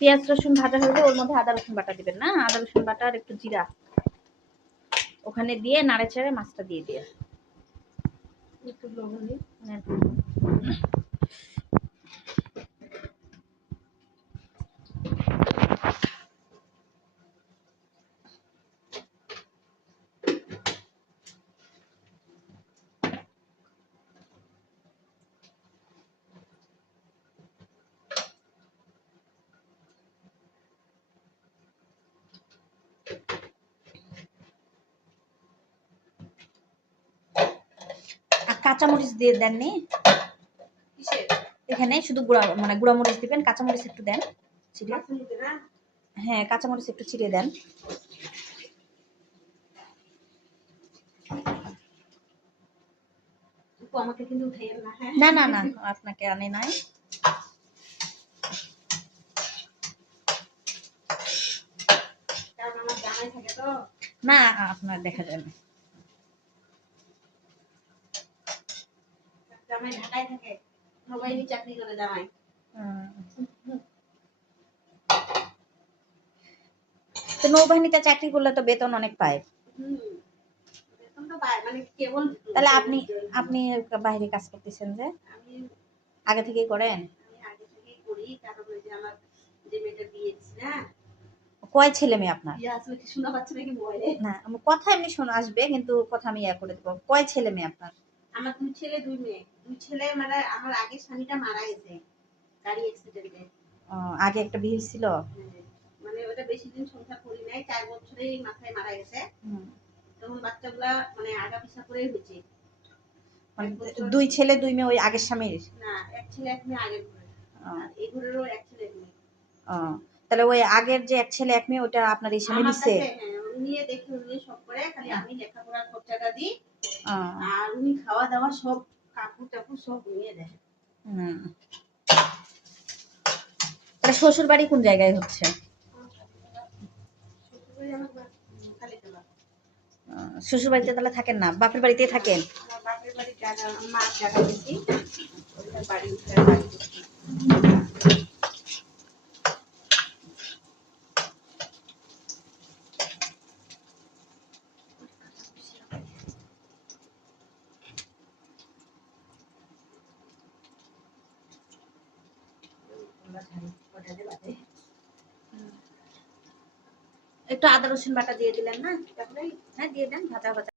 পেঁয়াজ রসুন ভাজা হলে ওর মধ্যে আদা রসুন বাটা দিবেন না, আদা রসুন বাটা আর একটু জিরা ওখানে দিয়ে নাড়ে চেড়ে মাছটা দিয়ে দিয়ে একটু লবণ দিই। কাঁচামরিচ দিয়ে দেননি এখানে, শুধু গুঁড়া মানে গুঁড়া মরিচ দিবেন, কাঁচামরিচ একটু দেন ছিটিয়ে। হ্যাঁ কাঁচামরিচ একটু ছিটিয়ে দেন। আমাকে কিন্তু উঠাইয়েন না। না না না আপনাকে আনে নাই। কারণ আমার জামাই থাকে তো। না আপনার দেখা যাবে। জামাই ঢাকায় থাকে, নৌবাহিনী চাকরি করে জামাই। তো নৌবাহিনীতে চাকরি করলে তো বেতন অনেক পায়। বেতন তো পায় মানে কেবল। তাহলে আপনি আপনি বাইরে কাজ করতেছেন যে? আমি আগে থেকেই করেন? আমি আগে থেকেই করি, কারণ ওই যে আমার যে মেয়েটা বিয়ে দিছি না। কয় ছেলে মেয়ে আপনার? বিয়ে আসলে কি শোনা পাচ্ছে নাকি মোবাইলে? না আমার কথা এমনি শোনা আসবে, কিন্তু কথা আমি করে দেব। কয় ছেলে মেয়ে আপনার? আমার 2 ছেলে 2 মেয়ে। 2 ছেলে মানে আমার আগের স্বামীটা মারা গেছে গাড়ি অ্যাক্সিডেন্টে। আগে একটা বিয়ে ছিল? মানে ওটা বেশি দিন সংসার করি নাই, 4 বছরেই মাথায় মারা গেছে। তখন বাচ্চাগুলা মানে আগা পিছা করেই হয়েছে। মানে 2 ছেলে 2 মেয়ে ওই আগের স্বামীর? না, এক ছেলে এক মেয়ে আগের ঘরে। আর এই ঘরেরও এক ছেলে এক মেয়ে। তাহলে ওই আগের যে এক ছেলে এক মেয়ে ওটা আপনার এই স্বামী নিছে? হ্যাঁ, উনি দেখে উনি সব করে, খালি আমি লেখাপড়ার খরচাটা দিই। আর উনি খাওয়া দাওয়া সব কাপড় টাপড় সব নিয়ে দেয়। তাহলে শ্বশুর বাড়ি কোন জায়গায় হচ্ছে? শ্বশুর বাড়িতে তাহলে থাকেন না, বাপের বাড়িতেই থাকেন? বাপের বাড়ি জায়গা মা জায়গা দিয়েছি, ওইটা বাড়ি একটু আদা রসুন বাটা দিয়ে দিলেন না, তাহলে হ্যাঁ দিয়ে দেন, ভাজা ভাজা।